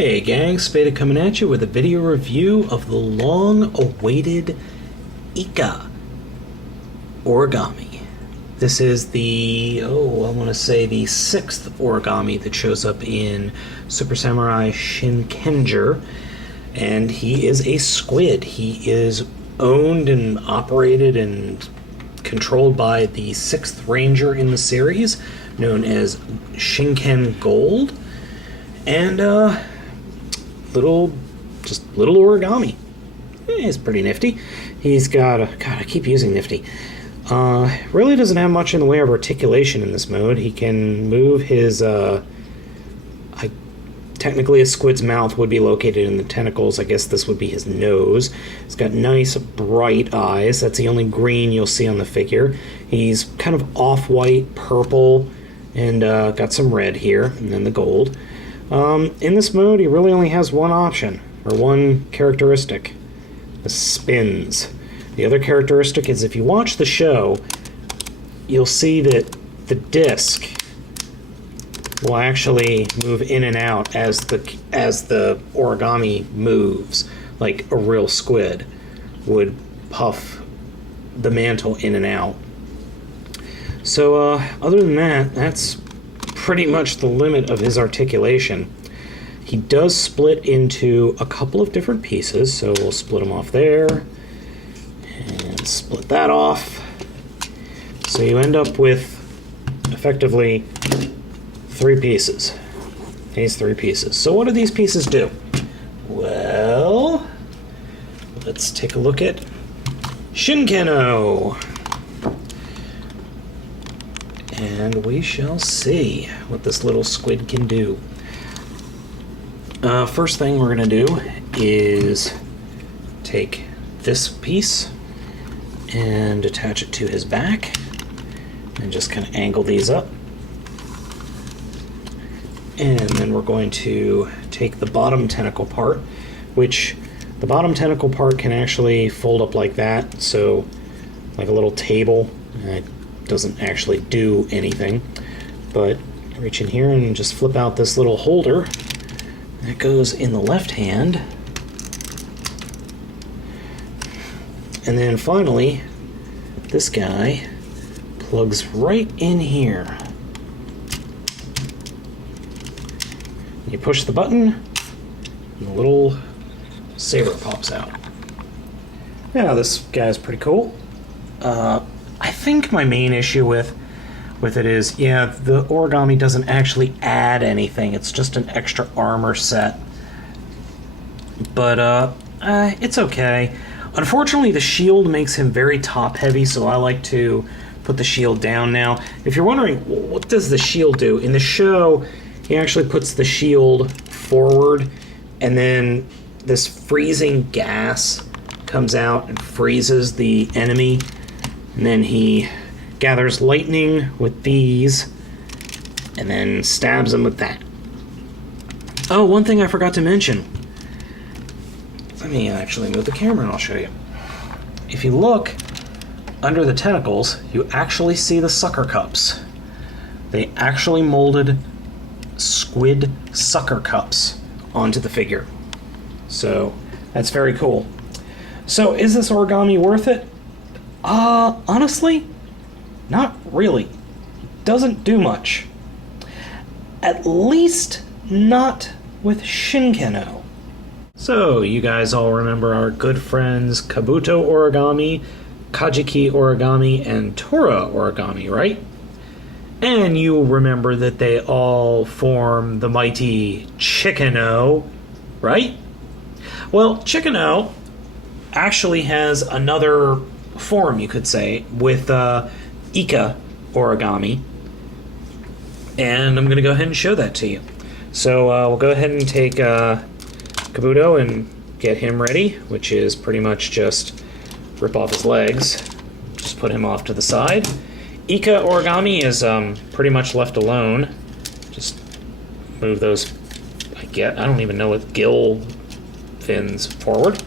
Hey gang, Spada coming at you with a video review of the long-awaited Ika Origami. This is the, I want to say the 6th origami that shows up in Super Samurai Shinkenger, and he is a squid. He is owned and operated and controlled by the 6th ranger in the series, known as Shinken Gold, and little origami. He's pretty nifty. He's got I keep using nifty. Really doesn't have much in the way of articulation in this mode. He can move his, technically a squid's mouth would be located in the tentacles. I guess this would be his nose. He's got nice bright eyes. That's the only green you'll see on the figure. He's kind of off-white, purple, and got some red here, and then the gold. In this mode, he really only has one option, or one characteristic. The spins. The other characteristic is if you watch the show, you'll see that the disc will actually move in and out as the origami moves, like a real squid would puff the mantle in and out. So other than that, that's pretty much the limit of his articulation. He does split into a couple of different pieces, so we'll split him off there and split that off. So you end up with effectively 3 pieces. These 3 pieces. So what do these pieces do? Well, let's take a look at Shinken-oh. And we shall see what this little squid can do. First thing we're going to do is take this piece and attach it to his back and just kind of angle these up. And then we're going to take the bottom tentacle part, which the bottom tentacle part can actually fold up like that, so like a little table. It doesn't actually do anything, but reach in here and just flip out this little holder that goes in the left hand. And then finally, this guy plugs right in here. You push the button, and the little saber pops out. Yeah, this guy's pretty cool. I think my main issue with it is, yeah, the origami doesn't actually add anything. It's just an extra armor set. But it's okay. Unfortunately, the shield makes him very top-heavy, so I like to put the shield down now. If you're wondering, what does the shield do? In the show, he actually puts the shield forward, and then this freezing gas comes out and freezes the enemy, and then he gathers lightning with these, and then stabs them with that. Oh, one thing I forgot to mention. Let me actually move the camera and I'll show you. If you look under the tentacles, you actually see the sucker cups. They actually molded squid sucker cups onto the figure. So that's very cool. So is this origami worth it? Honestly, not really. It doesn't do much. At least not with Shinken-oh. So you guys all remember our good friends Kabuto Origami, Kajiki Origami, and Toro Origami, right? And you remember that they all form the mighty Chicken-oh, right? Well, Chicken-oh actually has another form, you could say, with Ika Origami. And I'm going to go ahead and show that to you. So we'll go ahead and take Kabuto and get him ready, which is pretty much just rip off his legs. Just put him off to the side. Ika Origami is pretty much left alone. Just move those, I don't even know what gill fins forward.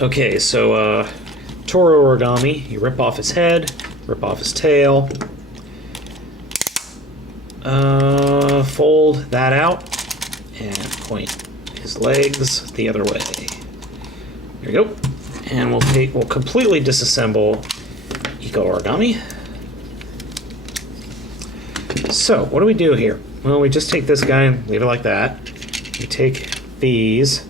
Okay, so Toro Origami, you rip off his head, rip off his tail, fold that out and point his legs the other way. There we go. And we'll completely disassemble Eco Origami. So, what do we do here? Well, we just take this guy and leave it like that. You take these,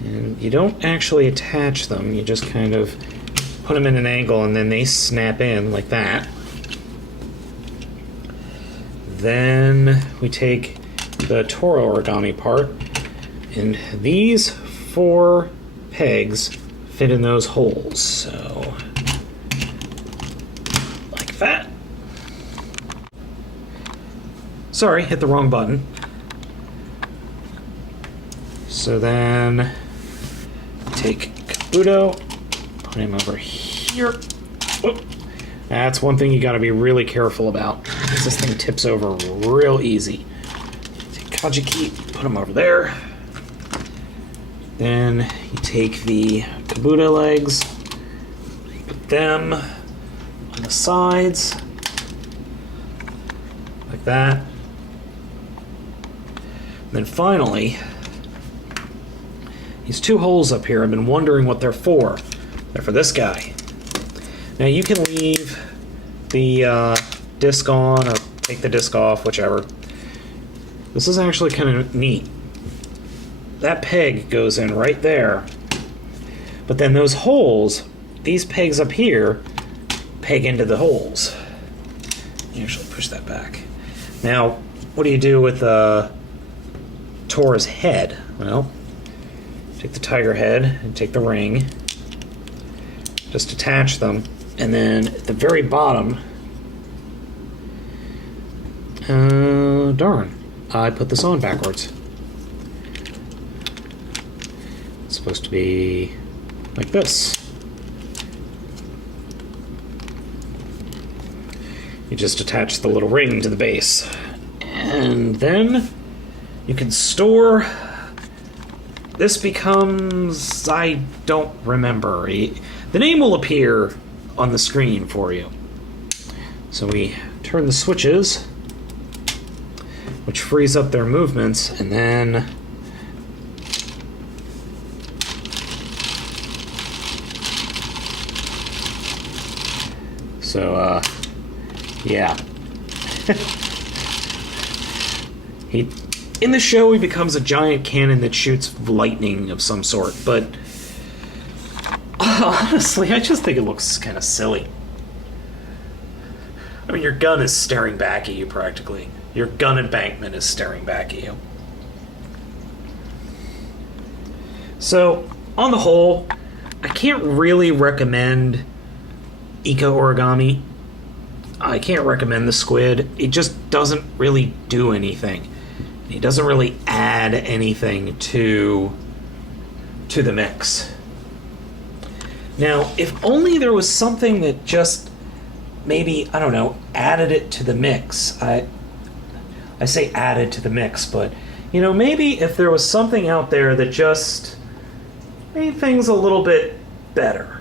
and you don't actually attach them. You just kind of put them in an angle, and then they snap in like that. Then we take the Toro Origami part, and these 4 pegs fit in those holes. So, like that. Sorry, hit the wrong button. So then, take Kabuto, put him over here. Whoop. That's one thing you gotta be really careful about, because this thing tips over real easy. Take Kajiki, put him over there. Then you take the Kabuto legs, put them on the sides, like that. Then finally, these 2 holes up here, I've been wondering what they're for. They're for this guy. Now you can leave the disc on or take the disc off, whichever. This is actually kind of neat. That peg goes in right there, but then those holes, these pegs up here, peg into the holes. You actually push that back. Now, what do you do with Tora's head? Well, take the tiger head and take the ring, just attach them, and then at the very bottom, darn, I put this on backwards. It's supposed to be like this. You just attach the little ring to the base, and then you can store. This becomes, I don't remember. The name will appear on the screen for you. So we turn the switches, which frees up their movements, and then yeah. In the show, he becomes a giant cannon that shoots lightning of some sort, but honestly, I just think it looks kind of silly. I mean, your gun is staring back at you, practically. Your gun embankment is staring back at you. So, on the whole, I can't really recommend Eco Origami. I can't recommend the squid. It just doesn't really do anything. It doesn't really add anything to the mix. Now, if only there was something that just maybe, I don't know, added it to the mix. I say added to the mix, but, you know, maybe if there was something out there that just made things a little bit better.